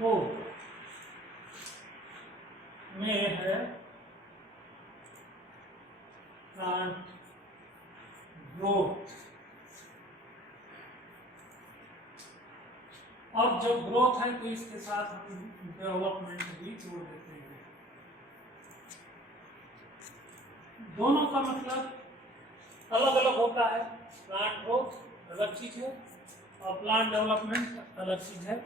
को में है प्लांट ग्रोथ। अब जब ग्रोथ है तो इसके साथ हम डेवलपमेंट भी जोड़ देते हैं। दोनों का मतलब अलग अलग होता है। प्लांट ग्रोथ अलग चीज है और प्लांट डेवलपमेंट अलग चीज है।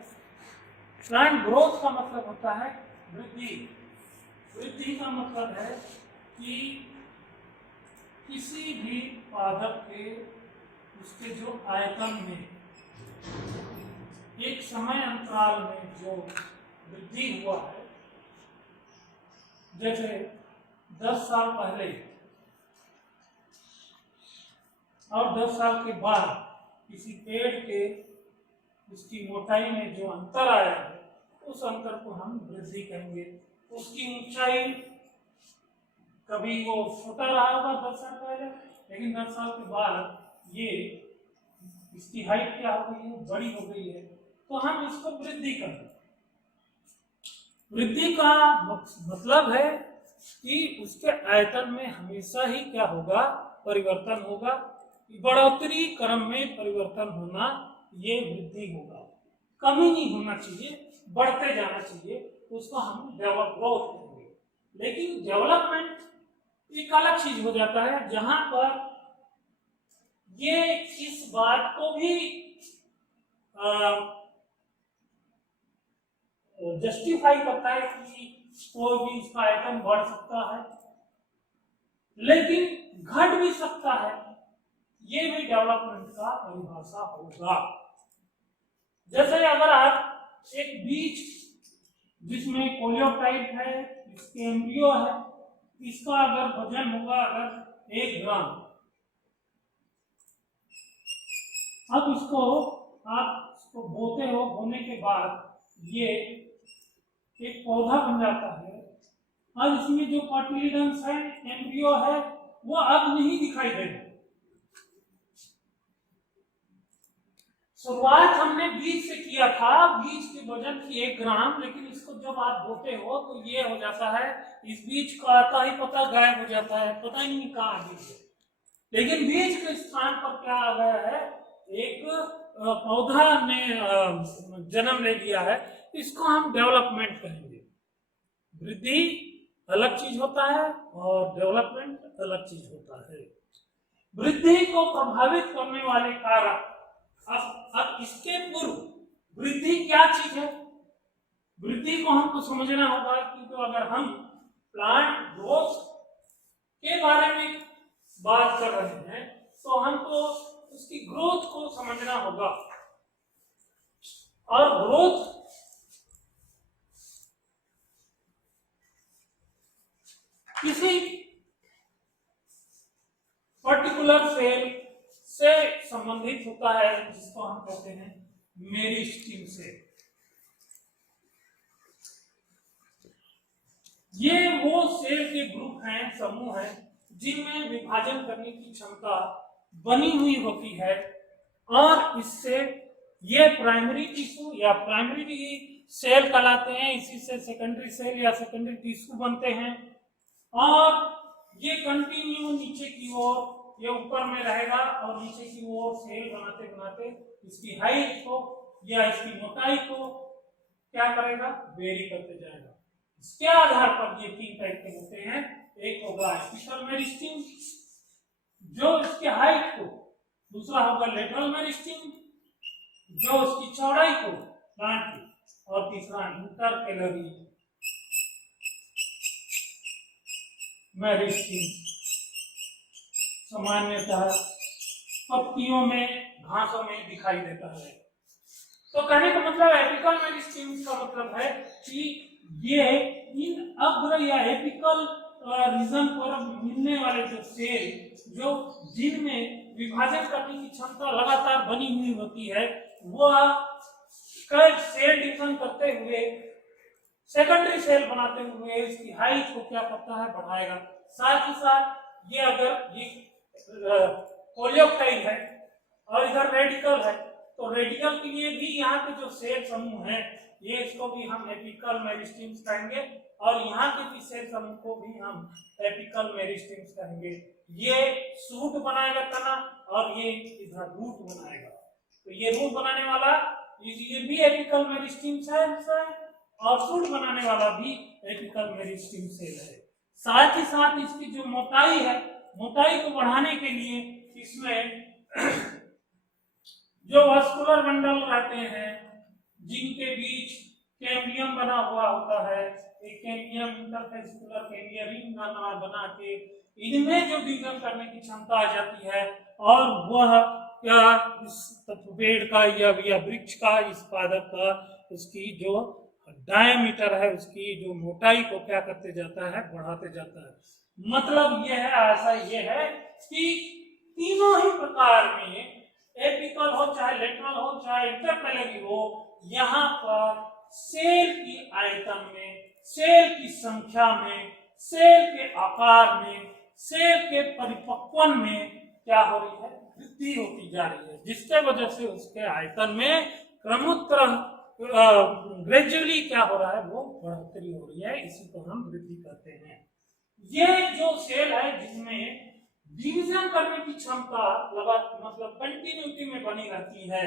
प्लांट ग्रोथ का मतलब होता है वृद्धि। वृद्धि का मतलब है कि किसी भी पादप के उसके जो आयतन में एक समय अंतराल में जो वृद्धि हुआ है, जैसे 10 साल पहले और 10 साल के बाद किसी पेड़ के उसकी मोटाई में जो अंतर आया है, उस अंतर को हम वृद्धि कहेंगे। उसकी ऊंचाई कभी वो छोटा रहा होगा 10 साल पहले, लेकिन 10 साल के बाद ये इसकी हाइट क्या हो गई है, बड़ी हो गई है, तो हम इसको वृद्धि करेंगे। वृद्धि का मतलब है कि उसके आयतन में हमेशा ही क्या होगा, परिवर्तन होगा। बढ़ोतरी क्रम में परिवर्तन होना, ये वृद्धि होगा। कमी नहीं होना चाहिए, बढ़ते जाना चाहिए, उसको हम ग्रोथ करेंगे। लेकिन डेवलपमेंट एक अलग चीज हो जाता है, जहां पर ये इस बात को भी जस्टिफाई करता है कि कोई भी इसका आयतन बढ़ सकता है, लेकिन घट भी सकता है। ये भी डेवलपमेंट का परिभाषा होगा। जैसे अगर आप एक बीज जिसमें कोलियोटाइप है, इसके एम्ब्रियो है, इसका अगर वजन होगा अगर 1 ग्राम, अब इसको आप इसको बोते हो, बोने के बाद ये एक पौधा बन जाता है। अब इसमें जो कार्टिलेजन्स है, एम्ब्रियो है, वो अब नहीं दिखाई देगा। शुरुआत हमने बीज से किया था, बीज के वजन की 1 ग्राम, लेकिन इसको जब आप बोते हो तो ये हो जाता है, इस बीज का आता ही पता गायब हो जाता है, पता ही नहीं कहाँ बीज है। लेकिन बीज के स्थान पर क्या आ गया है, एक पौधा ने जन्म ले लिया है। इसको हम डेवलपमेंट कहेंगे। वृद्धि अलग चीज होता है और डेवलपमेंट अलग चीज होता है। वृद्धि को प्रभावित करने वाले कारक, अब इसके पूर्व वृद्धि क्या चीज है, वृद्धि को हमको समझना होगा। क्योंकि अगर हम प्लांट ग्रोथ के बारे में बात कर रहे हैं तो हमको उसकी ग्रोथ को समझना होगा। और ग्रोथ किसी पर्टिकुलर सेल से संबंधित होता है, जिसको हम कहते हैं मेरिस्टीम सेल। ये वो सेल के ग्रुप हैं, समूह हैं, जिनमें विभाजन करने की क्षमता बनी हुई होती है। और इससे ये प्राइमरी टिश्यू या प्राइमरी सेल कहलाते हैं। इसी से सेकेंडरी सेल या सेकेंडरी टिश्यू बनते हैं। और ये कंटिन्यू नीचे की ओर, ये ऊपर में रहेगा और नीचे की ओर सेल बनाते बनाते इसकी हाइट को या इसकी मोटाई को क्या करेगा, वेरी करते जाएगा। इसके आधार पर ये 3 टाइप के होते हैं। एक होगा एपिकल मेरिस्टीम जो इसके हाइट को, दूसरा होगा लेटरल मेरिस्टीम जो उसकी चौड़ाई को प्लांट की, और तीसरा इंटरकेलरी मेरिस्टीम सामान्यतः पत्तियों में, घासों में दिखाई देता है। तो कहने का मतलब एपिकल मेरिस्टीम का मतलब है कि ये इन अग्र या एपिकल रीजन पर मिलने वाले जो सेल, जो जिनमें विभाजन करने की क्षमता लगातार बनी हुई होती है, वह कई सेल डिवीजन करते हुए सेकेंडरी सेल बनाते हुए इसकी हाइट को क्या करता है, बढ़ाएगा। साथ ही साथ ये अगर ये कोलियोटाइप है और इधर रेडिकल है, तो रेडिकल के लिए भी यहाँ के जो सेल समूह हैं ये इसको भी हम एपिकल मेरिस्टम्स कहेंगे और यहाँ के विशेष समूह को भी हम एपिकल मेरिस्टम्स कहेंगे। ये सूट बनाएगा तना और ये इधर रूट बनाएगा, तो ये रूट बनाने वाला ये भी एपिकल मेरिस्टम सेल है और सूट बनाने वाला भी एपिकल मेरिस्टम सेल है। साथ ही साथ इसकी जो मोटाई है, मोटाई को बढ़ाने के लिए इसमें जो वास्कुलर बंडल रहते हैं जिनके बीच कैम्बियम बना हुआ होता है, एक कैम्बियम इंटरफेसिकुलर कैम्बियरिंग बना के इनमें जो डिवीजन करने की क्षमता आ जाती है और वह क्या इस पेड़ का या वृक्ष का, इस पादप का, उसकी जो डायमीटर है, उसकी जो मोटाई को क्या करते जाता है, बढ़ाते जाता है। मतलब यह है, ऐसा यह है कि तीनों ही प्रकार में एपिकल हो चाहे लेटरल हो चाहे इंटरपेलरी हो, यहाँ पर सेल की आयतन में, सेल की संख्या में, सेल के आकार में, सेल के परिपक्वन में क्या हो रही है, वृद्धि होती जा रही है, जिसके वजह से उसके आयतन में क्रमोत्तर ग्रेजुअली क्या हो रहा है, वो बढ़ोतरी हो रही है। इसी को हम वृद्धि कहते हैं। ये जो सेल है जिसमें डिवीजन करने की क्षमता मतलब कंटिन्यूटी में बनी रहती है,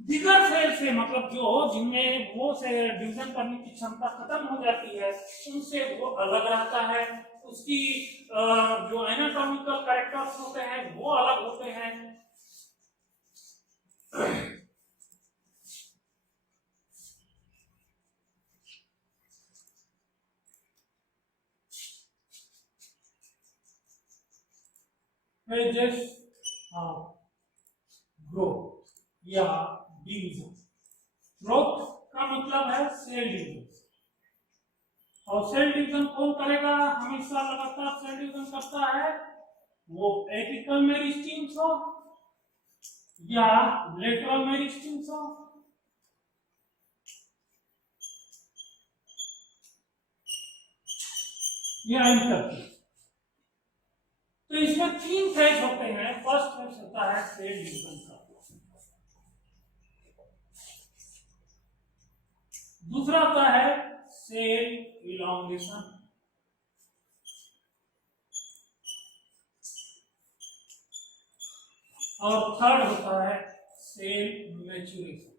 दिगर सेल से मतलब जो जिनमें वो से डिवीजन करने की क्षमता खत्म हो जाती है, उनसे वो अलग रहता है। उसकी जो एनाटॉमिकल कैरेक्टर्स होते हैं वो अलग होते हैं। Phases of growth या डिवीजन। ग्रोथ का मतलब है सेल डिवीजन, और सेल डिवीजन कौन करेगा, हमेशा लगातार सेल डिवीजन करता है, वो एपिकल मेरिस्टम्स हो या लेटरल मेरिस्टम्स हो या इंटरफेस। तो इसमें 3 फेज होते हैं। फर्स्ट फेज होता है सेल डिवीजन का, दूसरा होता है सेल इलॉन्गेशन, और थर्ड होता है सेल मैच्योरेशन।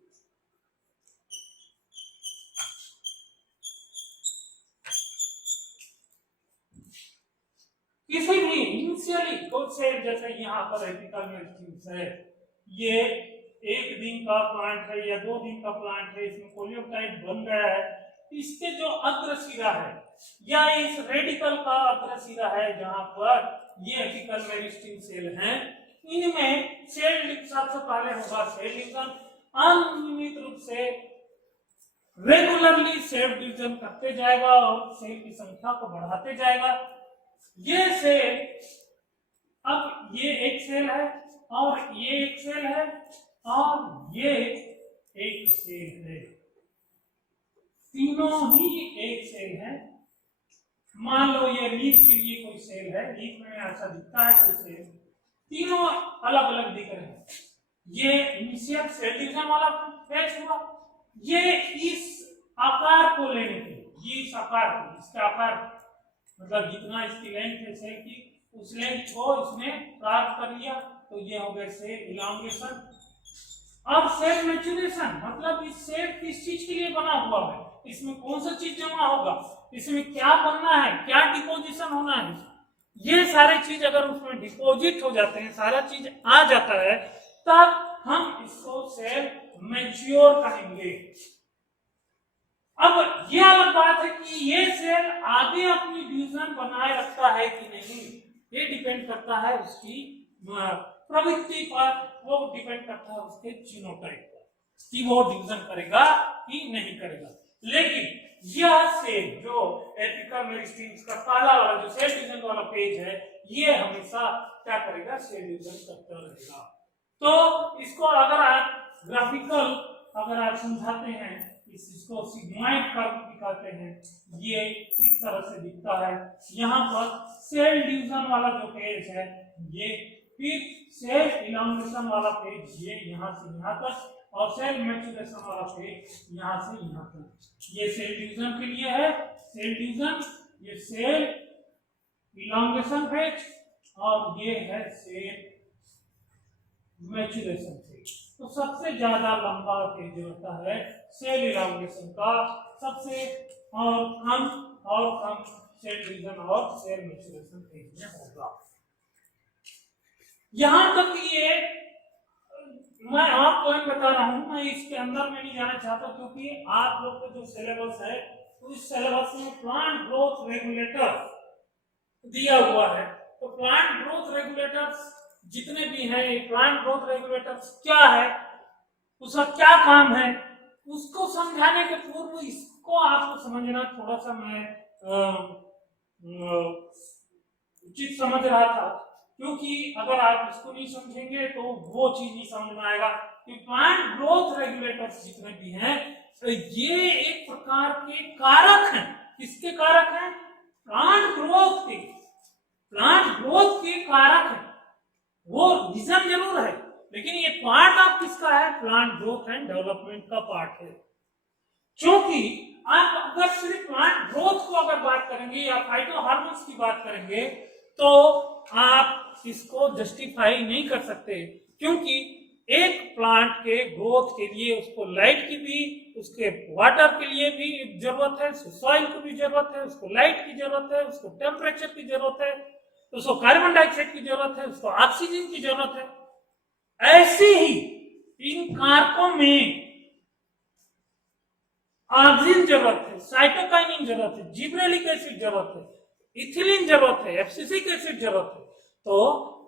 किसी भी इनिशियली कोई सेल, जैसे यहाँ पर एपिकल मेरिस्टम्स है, ये 1 दिन का प्लांट है या 2 दिन का प्लांट है, इसमें कोलियोटाइट बन गया है, इसके जो अग्रशिरा है या इस रेडिकल का अग्रशिरा है जहां पर ये एपिकल मेरिस्टम सेल हैं, इनमें सेल सबसे पहले होगा सेल डिवीजन। अनियमित रूप से रेगुलरली सेल डिवीजन करते जाएगा और सेल की संख्या को बढ़ाते जाएगा। ये सेल, अब ये एक सेल है और ये एक सेल है और ये एक सेल है, तीनों ही एक सेल है। मान लो ये लीफ के लिए कोई सेल है, लीफ में ऐसा दिखता है कोई सेल, तीनों अलग अलग दिख रहे हैं। ये इनिशियल सेल डिवीजन वाला फेज हुआ, ये इस आकार को लेने के, ये इस आकार को, इसका आकार मतलब जितना इसकी लेंथ है सेल की, उस लेंथ को इसने प्राप्त कर लिया, तो ये हो गया सेल इलॉन्गेशन। अब सेल मैच्योरेशन मतलब इस सेल किस चीज के लिए बना हुआ है, इसमें कौन सा चीज जमा होगा, इसमें क्या बनना है, क्या डिपोजिशन होना है, ये सारे चीज अगर उसमें डिपोजिट हो जाते हैं, सारा चीज आ जाता है, तब हम इसको सेल मैच्योर कहेंगे। अब ये अलग बात है कि ये सेल आगे अपनी डिवीजन बनाए रखता है कि नहीं, ये डिपेंड करता है उसकी प्रवृत्ति पर, वो डिपेंड करता है उसके जीनोटाइप पर कि वो डिवीजन करेगा कि नहीं करेगा। लेकिन यह सेल जो एपिकल मेरिस्टम्स का पहला वाला जो सेल डिवीजन वाला पेज है, ये हमेशा क्या करेगा, सेल डिवीजन करता रहेगा। तो इसको अगर आप ग्राफिकल अगर आप समझाते हैं, इसको सिग्मॉइड कर्व दिखाते हैं, ये इस तरह से दिखता है। यहाँ पर सेल डिवीजन वाला जो पेज है ये, फिर सेल इलॉन्गेशन वाला पेज ये यहाँ से यहाँ तक, और सेल मैच्योरेशन वाला फेज यहाँ से यहाँ तक। ये सेल डिवीजन के लिए है, सेल डिवीजन, ये सेल इलांगेशन फेज, और ये है सेल मैच्योरेशन फेज। तो सबसे ज्यादा लंबा फेज होता है सेल इलांगेशन का, सबसे और कम सेल डिवीजन और सेल मैच्योरेशन फेज में होगा। यहां तक ये मैं आपको बता रहा हूं, मैं इसके अंदर में नहीं जाना चाहता क्योंकि आप लोग का जो सिलेबस है तो इस सिलेबस में प्लांट ग्रोथ रेगुलेटर दिया हुआ है। तो प्लांट ग्रोथ रेगुलेटर्स जितने भी हैं, ये प्लांट ग्रोथ रेगुलेटर्स क्या है, उसका क्या काम है, उसको समझाने के पूर्व इसको आपको समझना थोड़ा सा मैं उचित समझ रहा था, क्योंकि अगर आप इसको नहीं समझेंगे तो वो चीज नहीं समझ में आएगा कि प्लांट ग्रोथ रेगुलेटर्स जितने भी हैं ये एक प्रकार के कारक हैं। किसके कारक हैं? प्लांट ग्रोथ के, प्लांट ग्रोथ के कारक हैं। वो रीजन जरूर है लेकिन ये पार्ट ऑफ किसका है? प्लांट ग्रोथ एंड डेवलपमेंट का पार्ट है। क्योंकि आप अगर सिर्फ प्लांट ग्रोथ को अगर बात करेंगे या फाइटो हार्मोन्स की बात करेंगे तो आप इसको जस्टिफाई नहीं कर सकते, क्योंकि एक प्लांट के ग्रोथ के लिए उसको लाइट की भी, उसके वाटर के लिए भी जरूरत है, सॉइल की भी जरूरत है, उसको लाइट की जरूरत है, उसको टेम्परेचर की जरूरत है, उसको कार्बन डाइऑक्साइड की जरूरत है, उसको ऑक्सीजन की जरूरत है। ऐसे ही इन कारकों में ऑक्सीजन जरूरत है, साइटोकाइनिन जरूरत है, जिब्रेलिक एसिड जरूरत है, इथिलीन जरूरत है, एब्सिसिक एसिड जरूरत है। तो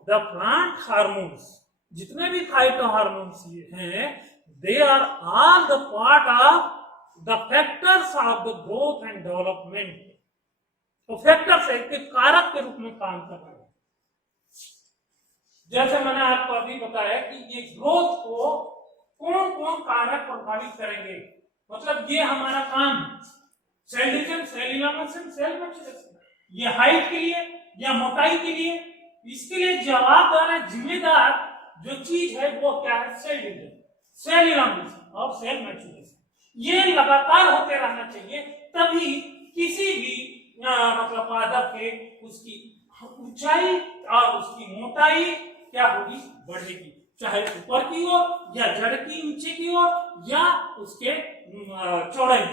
द प्लांट हार्मोन्स जितने भी फाइटो हार्मोन्स हैं, they are all the part of the factors of the growth and development. तो फैक्टर्स है कि कारक के रूप में काम कर रहे हैं। जैसे मैंने आपको अभी बताया कि ये ग्रोथ को कौन कौन कारक प्रभावित करेंगे, मतलब ये हमारा काम cell division, cell elongation, cell maturation, ये हाइट के लिए या मोटाई के लिए, इसके लिए जवाबदार है, जिम्मेदार जो चीज है वो क्या है? सेल डिवीजन, सेल इलांगेशन और सेल मैच्योरेशन। ये लगातार होते रहना चाहिए, तभी किसी भी मतलब पादप के उसकी ऊंचाई और उसकी मोटाई क्या होगी? बढ़ेगी, चाहे ऊपर की ओर या जड़ की नीचे की ओर या उसके चौड़ाई।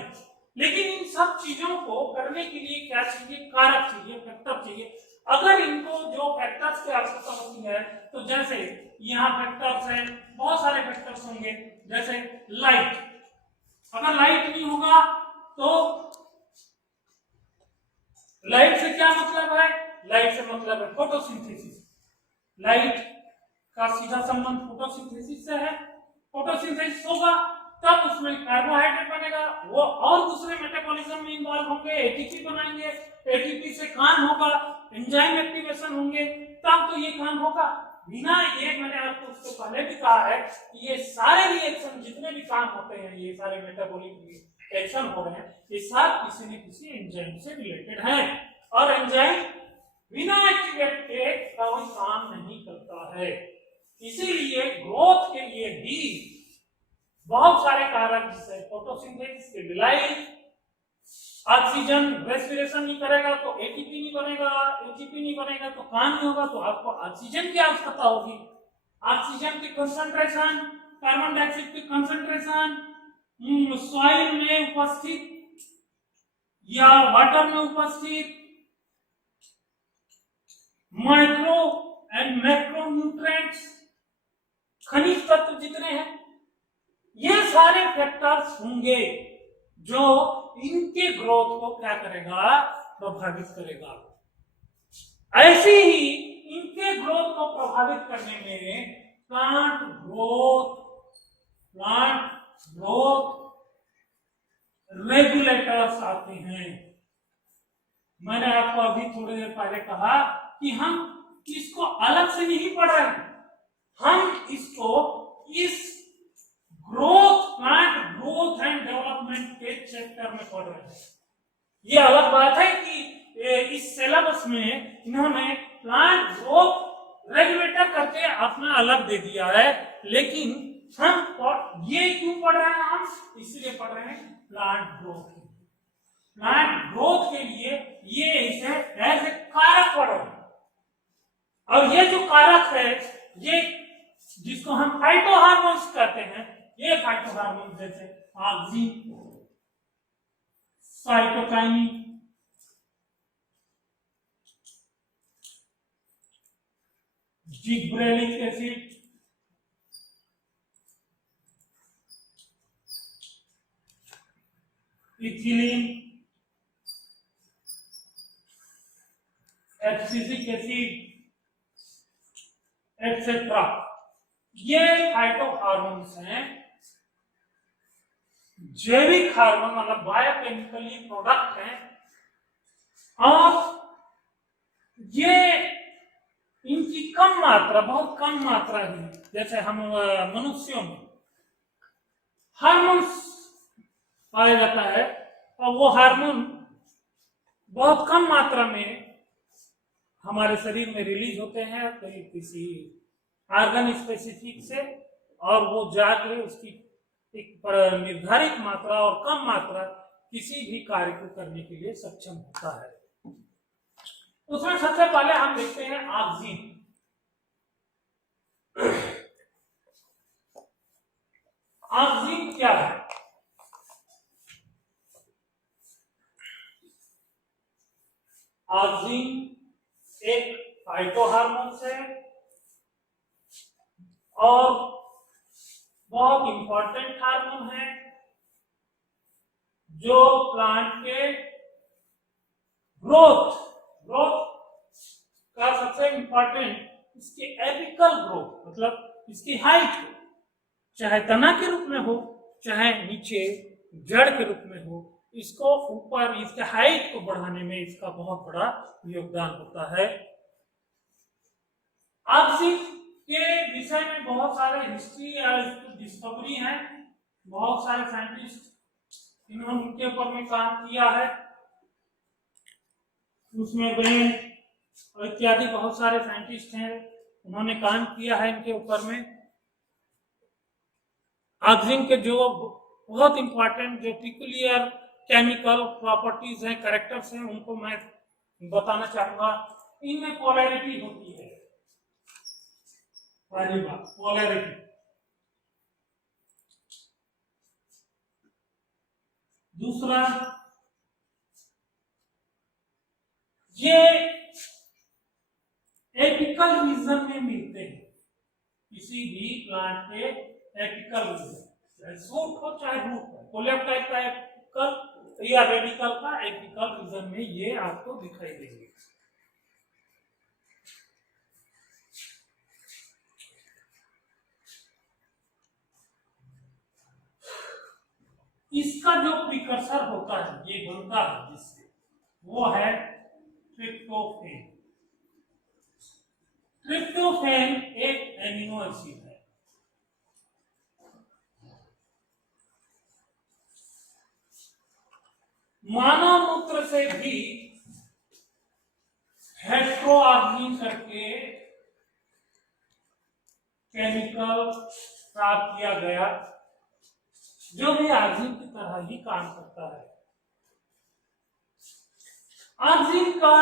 लेकिन इन सब चीजों को करने के लिए क्या चाहिए? कारक चाहिए, फैक्टर चाहिए। अगर इनको जो फैक्टर्स की आवश्यकता होती है, तो जैसे यहाँ फैक्टर्स है, बहुत सारे फैक्टर्स होंगे, जैसे लाइट। अगर लाइट नहीं होगा तो लाइट से क्या मतलब है? लाइट से मतलब है फोटोसिंथेसिस। लाइट का सीधा संबंध फोटोसिंथेसिस से है। फोटोसिंथेसिस होगा तब उसमें कार्बोहाइड्रेट बनेगा, वो और दूसरे मेटाबॉलिज्म में इन्वॉल्व होंगे, एटीपी बनाएंगे, एटीपी से काम होगा, एंजाइम एक्टिवेशन होंगे, तब तो ये काम होगा। बिना ये, मैंने आपको उससे पहले भी कहा है कि ये सारे रिएक्शन जितने भी काम होते हैं, ये सारे मेटाबॉलिक एक्शन हो रहे हैं, ये सब किसी न किसी एंजाइम से रिलेटेड है। और एंजाइम बिना एक्टिवेट के कोई काम नहीं करता है। इसीलिए ग्रोथ के लिए भी बहुत सारे कारक, जैसे फोटोसिंथेसिस के डिलाइट, ऑक्सीजन रेस्पिरेशन नहीं करेगा तो एटीपी नहीं बनेगा, एटीपी नहीं बनेगा तो काम नहीं होगा, तो आपको ऑक्सीजन की आवश्यकता होगी। ऑक्सीजन की कंसंट्रेशन, कार्बन डाइऑक्साइड की कंसंट्रेशन सॉइल में उपस्थित या वाटर में उपस्थित माइक्रो एंड मैक्रो न्यूट्रिएंट्स, खनिज तत्व जितने हैं, ये सारे फैक्टर्स होंगे जो इनके ग्रोथ को क्या करेगा? प्रभावित करेगा। ऐसे ही इनके ग्रोथ को प्रभावित करने में प्लांट ग्रोथ रेगुलेटर्स आते हैं। मैंने आपको अभी थोड़ी देर पहले कहा कि हम इसको अलग से नहीं पढ़ रहे हैं, हम इसको इस प्लांट ग्रोथ एंड डेवलपमेंट के चैप्टर में पढ़ रहे हैं। ये अलग बात है कि इस सिलेबस में इन्होंने प्लांट ग्रोथ रेगुलेटर करके अपना अलग दे दिया है, लेकिन हम ये क्यों पढ़ रहे हैं, हम इसलिए पढ़ रहे हैं प्लांट ग्रोथ के लिए। प्लांट ग्रोथ के लिए ये इसे एज ए कारक पढ़ रहे हैं, और ये जो कारक है, ये जिसको हम फाइटो हार्मोन्स कहते हैं, ये फाइटो हार्मोन जैसे oxygen, cytokinin, gibberellic acid, ethylene, abscisic acid etcetera, ये फाइटो हार्मोन्स हैं, जैविक हार्मोन मतलब बायोकेमिकली प्रोडक्ट हैं, और ये इनकी कम मात्रा, बहुत कम मात्रा ही, जैसे हम मनुष्यों में हार्मोन्स पाया जाता है, और वो हार्मोन बहुत कम मात्रा में हमारे शरीर में रिलीज होते हैं कहीं किसी ऑर्गन स्पेसिफिक से, और वो जाके उसकी एक निर्धारित मात्रा और कम मात्रा किसी भी कार्य को करने के लिए सक्षम होता है। उसमें सबसे पहले हम देखते हैं ऑक्सीन। ऑक्सीन क्या है? ऑक्सीन एक फाइटोहार्मोन है और बहुत इंपॉर्टेंट हार्मोन है, जो प्लांट के ग्रोथ का सबसे इंपॉर्टेंट इसके एपिकल ग्रोथ, मतलब इसकी हाइट, चाहे तना के रूप में हो चाहे नीचे जड़ के रूप में हो, इसको ऊपर इसके हाइट को बढ़ाने में इसका बहुत बड़ा योगदान होता है। ऑक्सीन के विषय में बहुत सारे हिस्ट्री और डिस्कवरी हैं, बहुत सारे साइंटिस्ट इन्होंने उनके ऊपर में काम किया है, उसमें वेन और इत्यादि बहुत सारे साइंटिस्ट हैं, उन्होंने काम किया है इनके ऊपर में। ऑक्सीन के जो बहुत इंपॉर्टेंट जो पिकुलियर केमिकल प्रॉपर्टीज हैं, कैरेक्टर्स हैं, उनको मैं बताना चाहूंगा। इनमें पोलैरिटी होती है, पहली बात पोलैरिटी। दूसरा, ये एपिकल रीजन में मिलते हैं, किसी भी प्लांट के एपिकल रीजन, चाहे सूट हो चाहे रूट हो, कोलेप्टाइड का एपिकल या रेडिकल का एपिकल रीजन में ये आपको दिखाई देंगे। इसका जो प्रिकर्सर होता है, ये बनता है जिससे, वो है ट्रिप्टोफैन। ट्रिप्टोफैन एक एमिनो एसिड है। मानव मूत्र से भी हेट्रोऑक्सीन करके केमिकल प्राप्त किया गया, जो भी ऑक्सीन की तरह ही काम करता है। ऑक्सीन का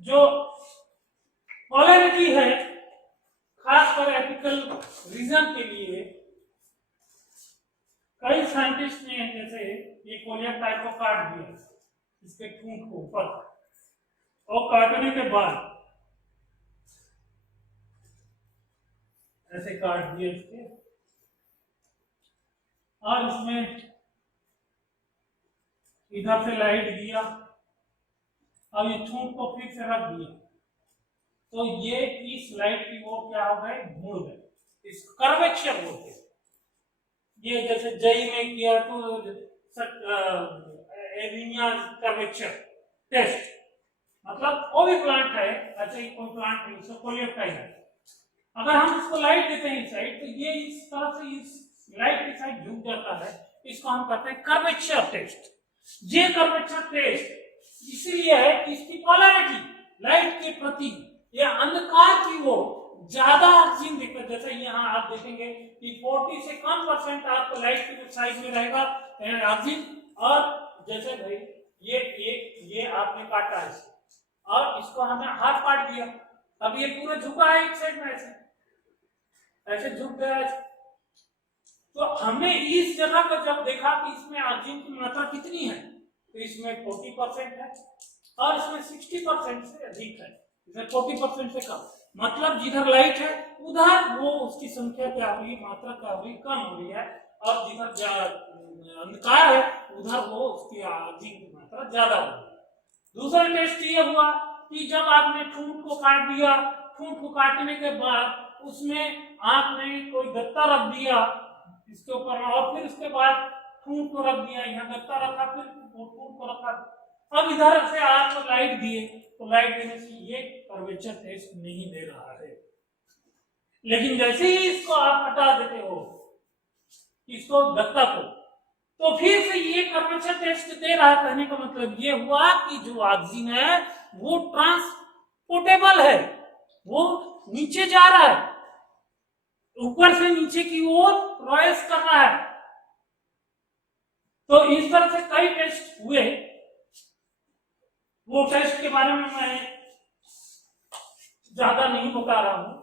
जो पोलैरिटी है, खासकर एपिकल रीजन के लिए, कई साइंटिस्ट ने जैसे ये कोलेप्टाइड को काट दिया, इसके ठूंठ को ऊपर, और काटने के बाद ऐसे काट दिए इसके, और इसमें इधर से लाइट दिया, और ये ठूंठ को फिर से रख दिया, तो ये इस लाइट की ओर क्या हो गए, मुड़ गए, इस कर्वेचर बोलते हैं। ये जैसे जई में किया तो एविनिया कर्वेचर टेस्ट, मतलब वो भी प्लांट है, अच्छा ये कोई प्लांट नहीं, उसका कोलेप्टाइड है, अगर हम इसको लाइट देते हैं इस साइड, तो ये इस तरह से इस लाइट की साइड झुक जाता है, इसको हम कहते हैं कर्वेचर टेस्ट। ये कर्वेचर टेस्ट इसलिए है कि इसकी पोलैरिटी लाइट के प्रति या अंधकार की ओर ज्यादा ऑक्सीजन दिक्कत, जैसे यहाँ आप देखेंगे कि 40 से कम परसेंट आपको लाइट के साइड में रहेगा ऑक्सीजन। और जैसे भाई ये आपने काटा है और इसको हमने हाथ काट दिया, अब ये पूरा झुका है एक साइड में, ऐसे ऐसे झुक गया है। तो हमने इस जगह पर जब देखा कि इसमें ऑक्सीजन की मात्रा कितनी है, तो इसमें 40% है और इसमें 60% से अधिक है, इसमें 40% से कम। मतलब जिधर लाइट है उधर वो उसकी संख्या क्या हुई, मात्रा क्या हुई, कम हो रही है, और जिधर अंधकार है उधर वो उसकी ऑक्सीजन की मात्रा ज्यादा हो रही है। दूसरा टेस्ट ये हुआ कि जब आपने ठूंठ को काट दिया, ठूंठ को काटने के बाद उसमें आपने कोई गत्ता रख दिया इसके ऊपर, और फिर उसके बाद ठूंठ को रख दिया, यहाँ गत्ता रखा, फिर ठूंठ को रखा। अब इधर से आपको लाइट दिए, तो लाइट देने से ये कर्वेचर टेस्ट नहीं दे रहा है। लेकिन जैसे ही इसको आप हटा देते हो, इसको गत्ता को, तो फिर से ये कर्वेचर टेस्ट दे रहा है। कहने का मतलब ये हुआ कि जो ऑक्सीजन है वो ट्रांसपोर्टेबल है, वो नीचे जा रहा है, ऊपर से नीचे की ओर प्रवेश कर रहा है। तो इस तरह से कई टेस्ट हुए, वो टेस्ट के बारे में मैं ज्यादा नहीं बता रहा हूं।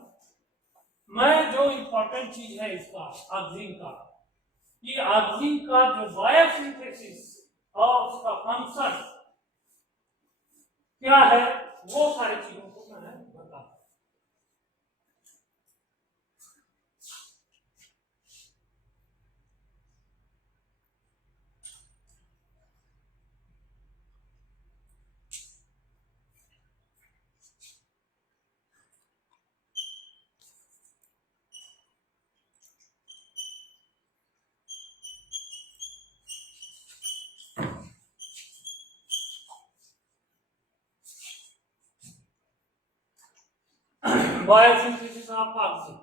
मैं जो इंपॉर्टेंट चीज है इसका ऑक्सीजन का, कि ऑक्सीजन का जो बायोसिंथेसिस और उसका फंक्शन क्या है, वो सारी चीजों को मैंने बताया। Biosynthesis of oxygen.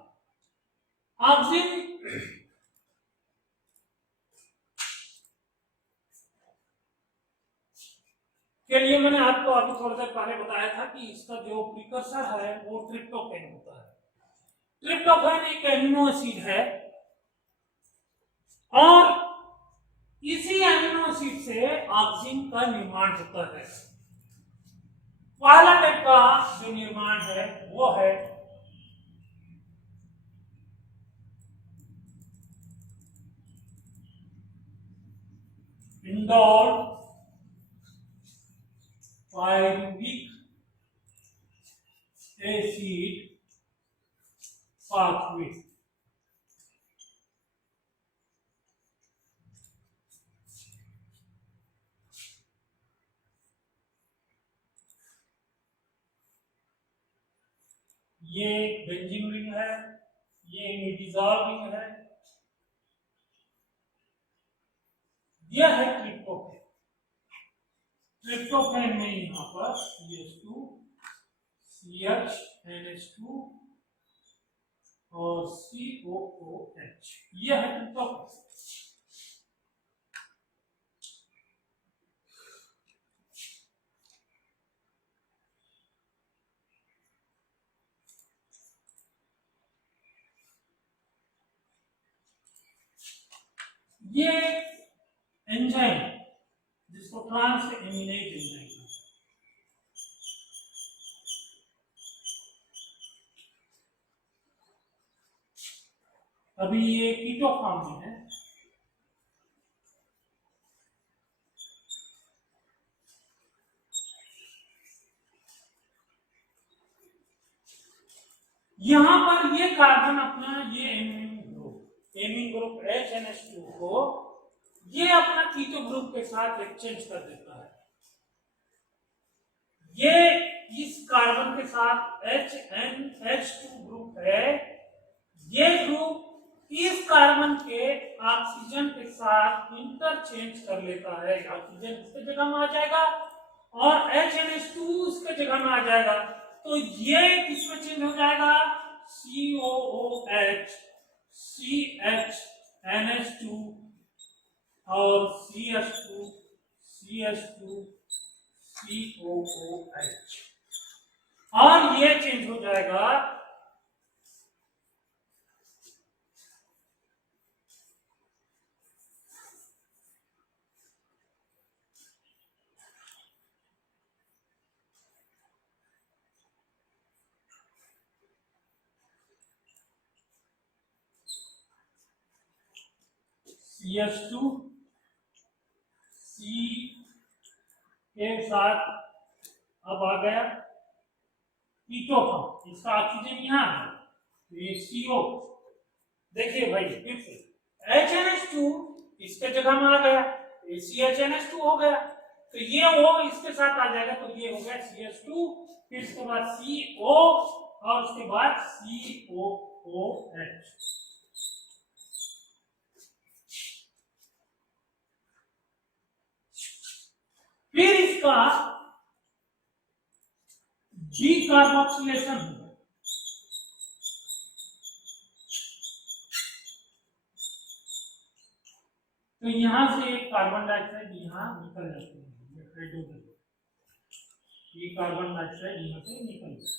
ऑक्सीजन के लिए मैंने आपको अभी थोड़ा देर पहले बताया था कि इसका जो प्रिकर्सर है वो ट्रिप्टोफैन होता है। ट्रिप्टोफैन एक एमिनो एसिड है और इसी एमिनो एसिड से ऑक्सीजन का निर्माण होता है। पहला टाइप का जो निर्माण है वो है इंडोल पायरुविक एसिड पाथवे। ये बेंजीन रिंग है, ये इमिडिजॉल रिंग है, यह है ट्रिप्टोफैन। ट्रिप्टोफैन में यहाँ पर CH2 CH NH2 और COOH, यह है ट्रिप्टोफैन। ये एंजाइम जिसको ट्रांस एमिनेज एंजाइम, अभी ये कीटो फॉर्म में है। यहां पर ये कार्बन अपना ये एमीन ग्रुप HNH2 को ये अपना कीटो ग्रुप के साथ एक्सचेंज कर देता है। ये इस कार्बन के साथ HNH2 ग्रुप है, ये ग्रुप इस कार्बन के ऑक्सीजन के साथ इंटरचेंज कर लेता है। ऑक्सीजन इसके जगह में आ जाएगा और HNH2 इसके जगह में आ जाएगा, तो ये किसमें चेंज हो जाएगा, COOH CH और CH2 COOH, और ये चेंज हो जाएगा CH2 C के साथ अब आ गया कीटो फॉर्म, इसका ऑक्सीजन यहाँ है तो ये CO। देखिए भाई फिर से HNH2 इसके जगह में आ गया, CHNH2 हो गया, तो ये O इसके साथ आ जाएगा तो ये हो गया CH2, फिर इसके बाद CO और उसके बाद COOH। फिर इसका डीकार्बोक्सिलेशन होगा, तो यहां से एक कार्बन डाइऑक्साइड यहां निकल जाती है, हाइड्रोजन, ये कार्बन डाइऑक्साइड यहां से निकल जाता है।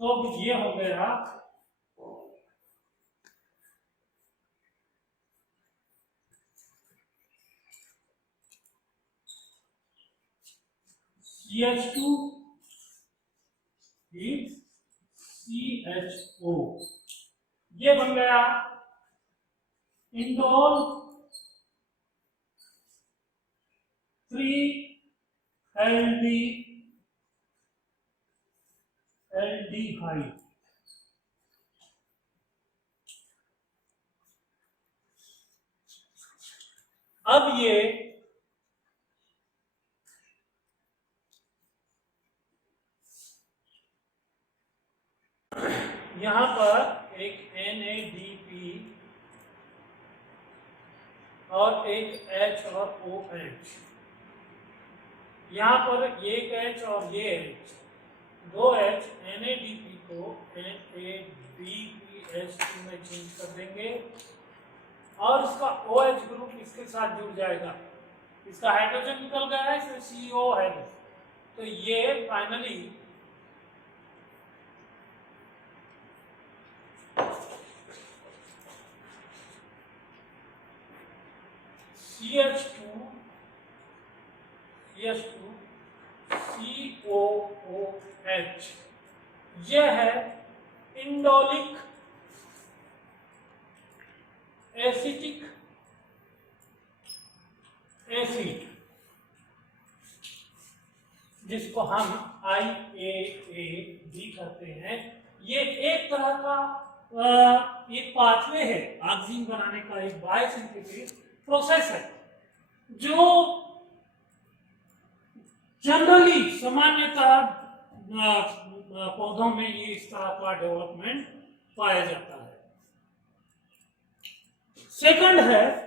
तो अब ये हो गया CH2 CHO, ये बन गया इंडोल 3-एल्डिहाइड। अब ये यहां पर एक NADP और एक H और OH, यहाँ पर एक H और ये H, दो H NADP को NADPH2 में चेंज कर देंगे और इसका OH ग्रुप इसके साथ जुड़ जाएगा, इसका हाइड्रोजन निकल गया है, इसमें CO है, तो ये फाइनली CH2 COOH, यह है इंडोलिक एसिटिक एसिड, जिसको हम IAA भी कहते हैं। ये एक तरह का एक पाथवे है ऑक्सीजन बनाने का, एक बायोसिंथेसिस प्रोसेस है जो जनरली सामान्यतः पौधों में ये इस तरह का डेवलपमेंट पाया जाता है। सेकंड है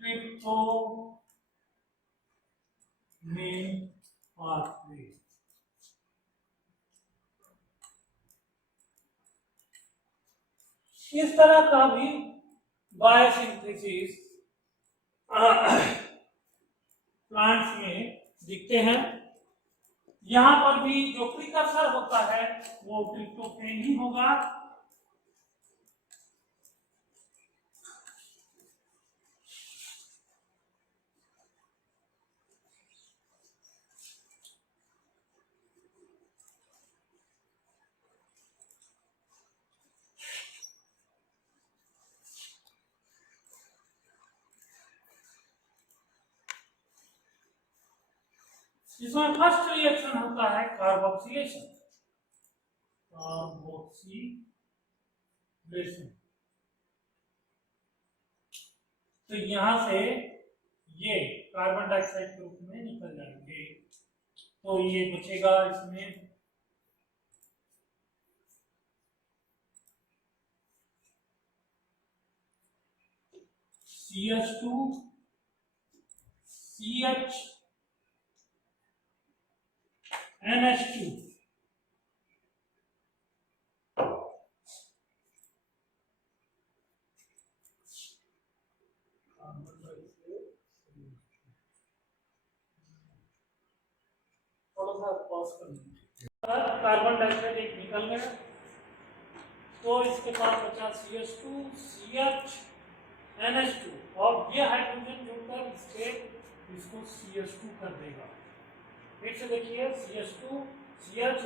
ट्रिप्टोमेन पाथवे। इस तरह का भी बायोसिंथेसिस प्लांट्स में दिखते हैं। यहां पर भी जो प्रिकर्सर होता है वो ट्रिप्टोफेन ही होगा। इसमें फर्स्ट रिएक्शन होता है कार्बोक्सिलेशन, तो यहां से ये कार्बन डाइऑक्साइड के रूप में निकल जाएंगे, तो ये बचेगा इसमें CH2 CH NH2, थोड़ा सा पॉज कर लीजिए। कार्बन डाइऑक्साइड एक निकल गया, तो इसके पास बचा CH2 CH NH2 और ये हाइड्रोजन जुड़कर इसके इसको CH2 कर देगा। फिर से देखिए CH2 CH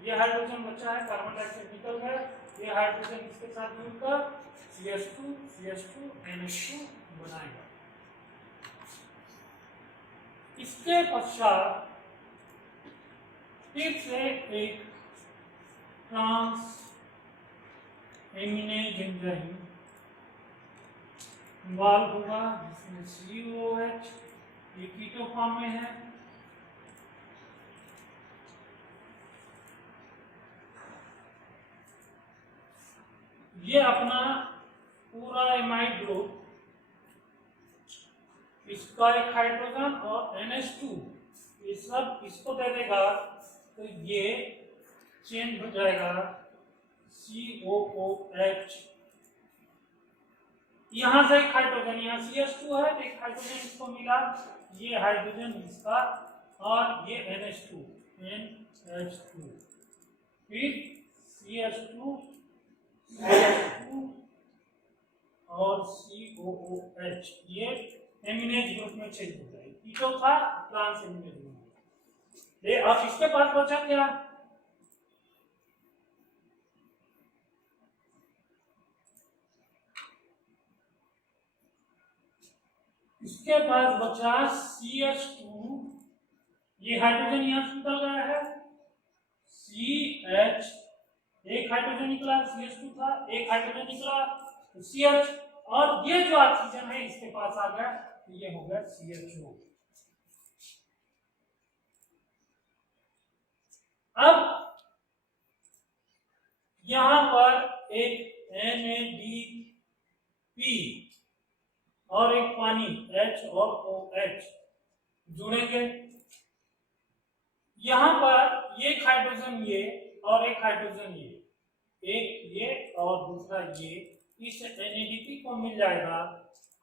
ये हाइड्रोजन बचा है, कार्बन डाइऑक्साइड निकल गया, ये हाइड्रोजन इसके साथ जुड़कर CH2 NH2 बनाएगा। इसके पश्चात फिर से एक ट्रांस एमिनेज एंजाइम इन्वॉल्व होगा जिसमें COOH ये कीटो फॉर्म में है। ये अपना पूरा एमाइड ग्रुप, इसका एक हाइड्रोजन और NH2 ये सब इसको दे देगा, तो ये चेंज हो जाएगा COOH। यहां से एक हाइड्रोजन, यहाँ CH2 है तो एक हाइड्रोजन इसको मिला, ये हाइड्रोजन इसका, और ये NH2 फिर CH2 और COOH ये एमिनेज ग्रुप में चेंज हो जाएगी। कीटो था ट्रांस एमिनेज ग्रुप। अब इसके पास बचा क्या? इसके पास बचा CH2, ये हाइड्रोजन यहां से निकल गया है, CH एक हाइड्रोजन निकला, CH2 था, एक हाइड्रोजन निकला तो CH, और ये जो ऑक्सीजन है इसके पास आ गया तो ये हो गया CHO। अब यहां पर एक NADP और एक पानी H और OH जुड़ेंगे। यहां पर एक हाइड्रोजन ये और एक हाइड्रोजन ये, एक ये और दूसरा ये, इस NADP को मिल जाएगा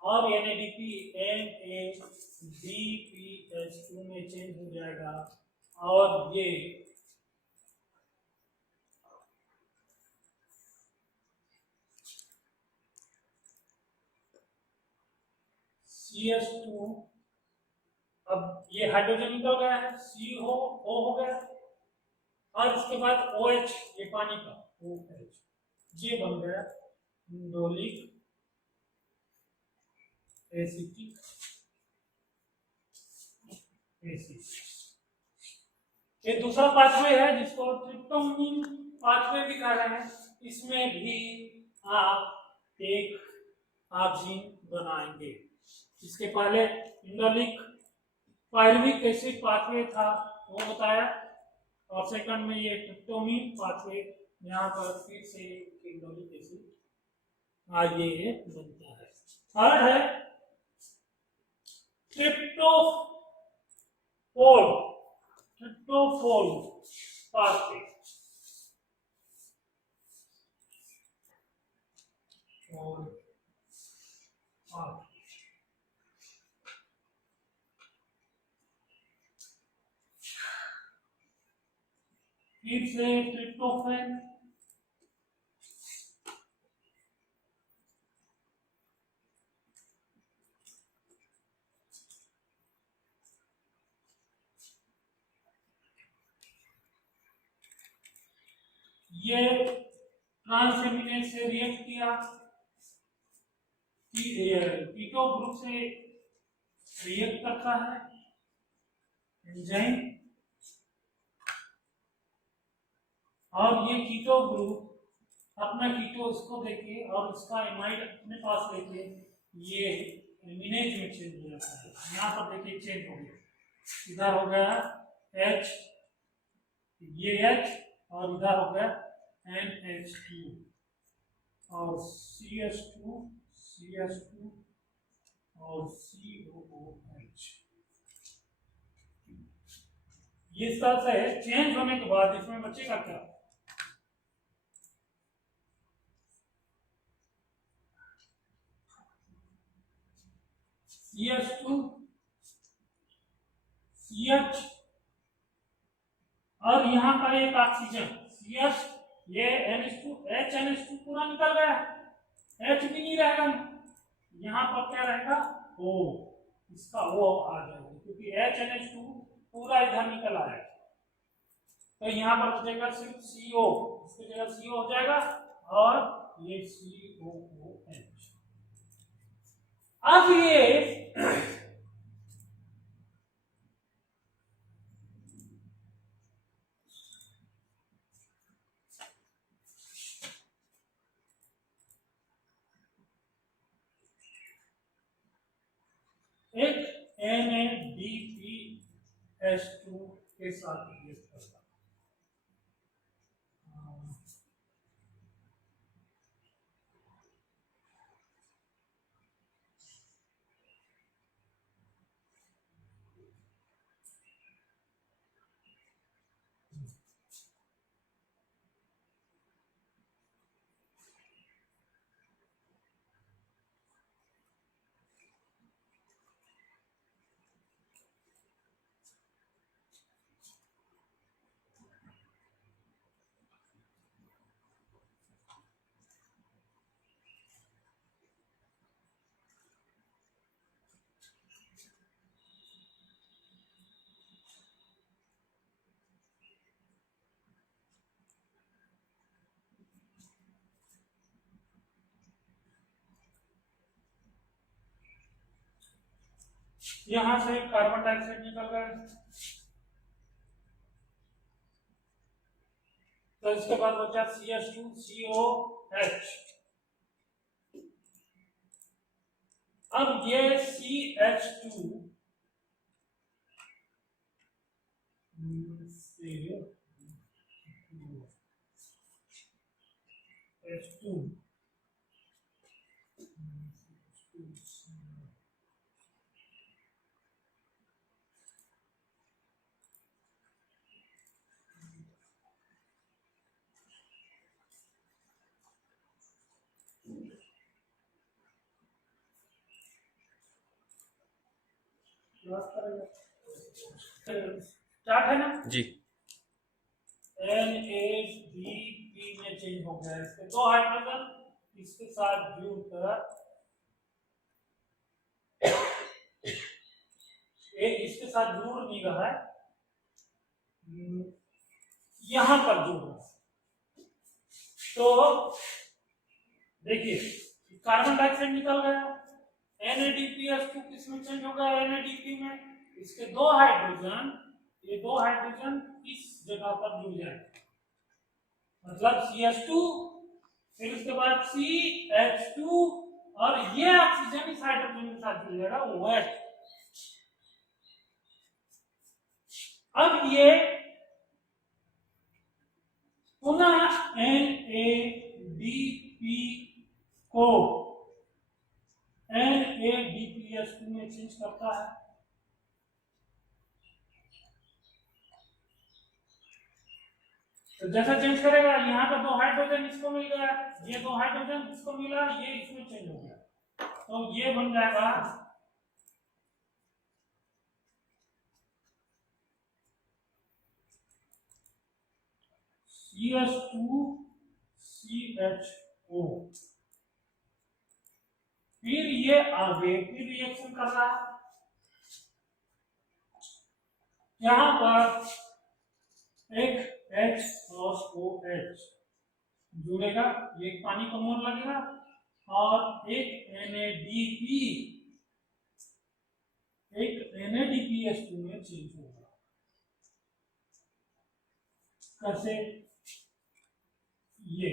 और NADP NADPH2 में चेंज हो जाएगा और ये CH2, अब ये हाइड्रोजन निकल गया है, CO O हो गया, और इसके बाद OH ये पानी का OH, ये बन गया इंडोलिक एसिटिक एसिड। ये दूसरा पाथवे है जिसको ट्रिप्टोमिन पाथवे भी कह रहे हैं। इसमें भी आप एक ऑक्सीजन बनाएंगे। इसके पहले इंडोलिक पायरुविक एसिड पाथवे था वो बताया, और सेकंड में ये ट्रिप्टोमिन पाथवे, यहाँ पर फिर से इंडोलिक एसिड आगे बनता है। थर्ड है ट्रिप्टोफोल पाथवे, फिर से ट्रिप्टोफैन, ये ट्रांसएमिनेज से रिएक्ट किया, कीटो ग्रुप से रिएक्ट करता है एंजाइम, और ये कीटो ग्रुप अपना कीटो इसको देके और इसका एमाइड अपने पास लेके ये एमिनेज में चेंज हो जाता है। यहाँ पर देखिए चेंज हो गया, इधर हो गया H, ये H, और इधर हो गया NH2 और CH2 और COOH। ये इस तरह से चेंज होने के बाद इसमें बचेगा क्या? CH2 CH और यहाँ का एक ऑक्सीजन CH, ये NH2 HNH2 पूरा निकल गया, H भी नहीं रहेगा, यहाँ पर क्या रहेगा O, इसका वो आ जाएगा, क्योंकि HNH2 पूरा इधर निकल आया, तो यहाँ पर बचेगा सिर्फ CO, इसकी जगह CO हो जाएगा और ये COOH। अब ये एक NADPH2 के साथ रिएक्ट करता है। यहां से कार्बन डाइऑक्साइड निकल रहा है, तो इसके बाद बचा CH2COH। अब ये CH2 H2 स्टार्ट है ना जी। NADP में चेंज हो गया, इसके दो हाइड्रोजन इसके साथ जुड़कर इसके साथ जुड़ नहीं रहा है, यहां पर जुड़ रहा है। तो देखिए कार्बन डाइऑक्साइड निकल गया, NADPH2 किस में चेंज हो गया, NADP में। इसके दो हाइड्रोजन, ये दो हाइड्रोजन इस जगह पर जुड़ जाएंगे, मतलब CH2, फिर उसके बाद CH2 और ये ऑक्सीजन इस हाइड्रोजन के साथ जुड़ जाएगा OH। अब ये पुनः NADP को NADPH2 में चेंज करता है। तो जैसा चेंज करेगा, यहाँ का दो हाइड्रोजन इसको मिल गया, ये दो हाइड्रोजन इसको मिला, ये इसमें चेंज हो गया, तो ये बन जाएगा CH2CHO। फिर ये आगे फिर रिएक्शन कर रहा है, यहां पर एक H+OH जुड़ेगा, एक पानी का मोल लगेगा और एक NADPH2 में चेंज होगा। कैसे, ये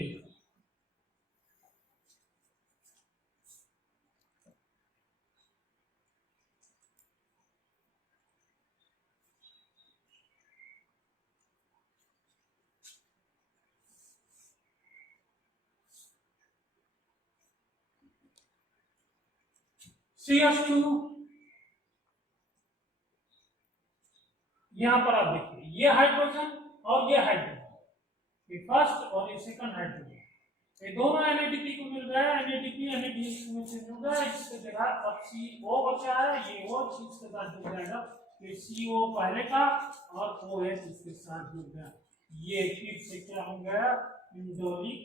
CH2, यहां पर आप देखिए ये हाइड्रोजन और ये हाइड्रोजन, ये फर्स्ट और ये सेकंड हाइड्रोजन, ये दोनों NADP को मिल गया, NADP NADH में चेंज हो गया, इसके जगह अब CO बचा है, ये OH इसके साथ जुड़ जाएगा, ये CO पहले का और OH इसके साथ जुड़ गया, ये फिर से क्या हो गया, इंडोलिक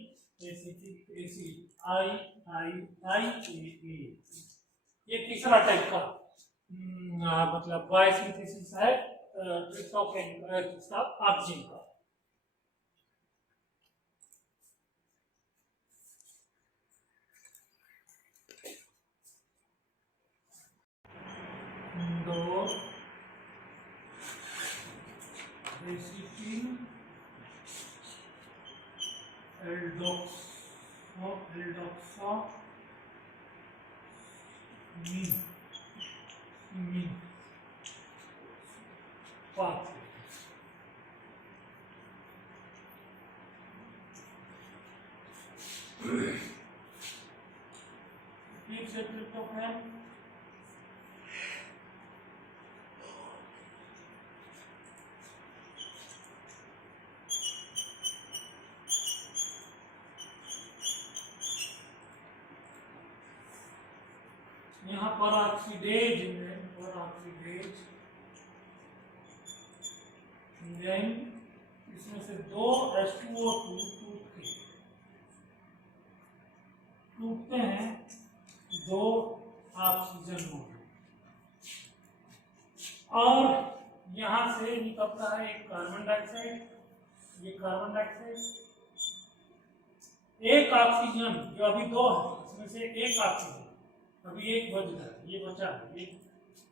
एसिटिक एसिड IIIAA। ये तीसरा टाइप का मतलब बायोसिंथेसिस है ट्रिप्टोफैन का ऑक्सीजन का। Indole acetyl aldoxime pathway. फिर से ट्रिप्टोफैन यहाँ पर ऑक्सीडेज में देन इसमें से 2 H2O2 टूटते हैं, 2 ऑक्सीजन मॉलिक्यूल और यहाँ से निकलता है एक कार्बन डाइऑक्साइड, ये कार्बन डाइऑक्साइड, एक ऑक्सीजन जो अभी 2 है इसमें से एक ऑक्सीजन अभी एक बच गया, ये बचा है,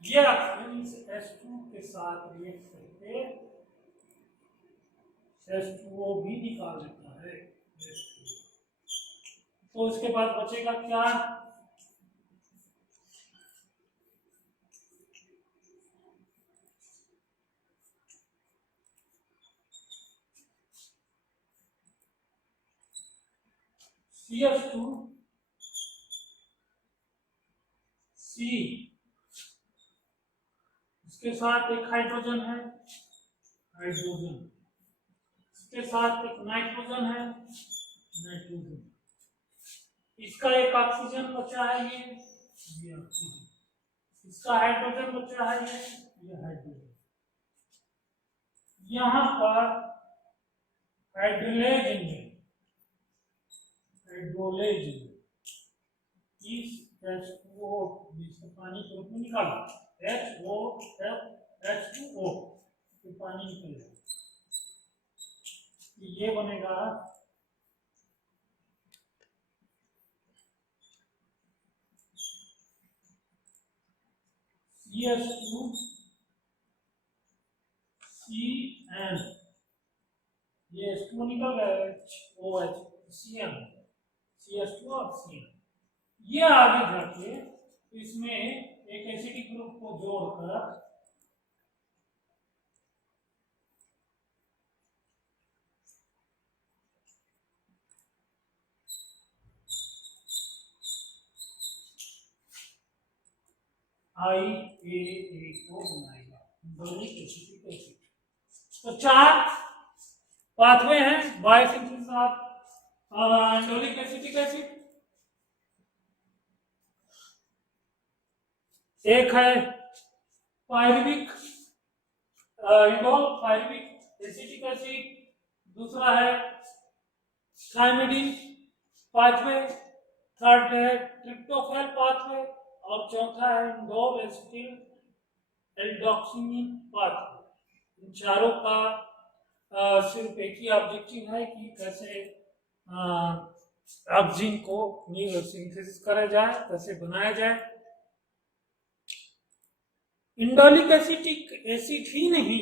ये ऑक्सीजन इस H2 के साथ रिएक्ट करके H2O भी निकाल देता है। तो इसके बाद बचेगा क्या? CH2 C, इसके साथ एक हाइड्रोजन है, इसके साथ एक नाइट्रोजन है, इसका एक ऑक्सीजन बचा है, ये ऑक्सीजन, इसका हाइड्रोजन बचा है, ये हाइड्रोजन। यहाँ पर हाइड्रोलेज इस H2O जिसका पानी के रूप में निकाला, H2O तो पानी निकलेगा, ये बनेगा CH2 CN, ये H2O निकल गया, OH CN, CH2 और CN। ये आगे जाके इसमें एक एसिडिक ग्रुप को जोड़कर IAA को बनाएगा, इंडोलिक एसिटिक एसिड। तो 4 पाथवे हैं बायोसिंथेसिस ऑफ इंडोलिक एसिटिक एसिड। एक है pyruvic indole pyruvic acetic acid, दूसरा है थायमिडीन पाथवे, थर्ड है ट्रिप्टोफैन पाथवे और चौथा है इंडोल एसिटिल एल्डोक्सिमीन पाथवे। इन चारों का सिर्फ एक ही ऑब्जेक्टिव है कि कैसे ऑक्सीजन को सिंथेसिस करा जाए, कैसे बनाया जाए। इंडोलिक एसिटिक एसिड ही नहीं,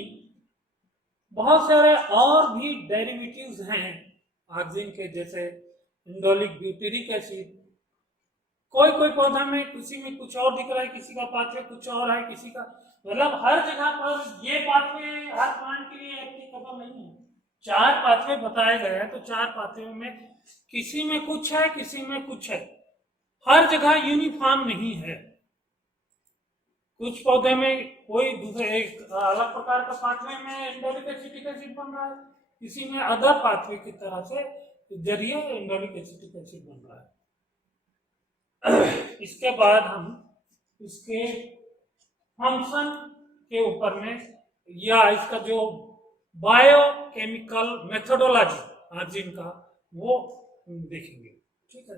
बहुत सारे और भी डेरिवेटिव्स हैं ऑक्सीजन के, जैसे इंडोलिक ब्यूटेरिक एसिड। कोई पौधा में किसी में कुछ और दिख रहा है, किसी का पाथवे कुछ और है, किसी का, मतलब हर जगह पर ये पाथवे हर प्लांट के लिए एप्लीकेबल नहीं है। 4 पाथवे बताए गए हैं, तो 4 पाथवे में किसी में कुछ है, किसी में कुछ है, हर जगह यूनिफॉर्म नहीं है। कुछ पौधे में कोई दूसरे एक अलग प्रकार का पाथवे में इंडोलिक एसिटिक एसिड बन रहा है, किसी में अदर पाथवे की तरह से जरिए इंडोलिक एसिटिक एसिड बन रहा है। इसके बाद हम इसके फंक्शन के ऊपर में या इसका जो बायोकेमिकल मेथोडोलॉजी ऑक्सीजन का वो देखेंगे। ठीक है।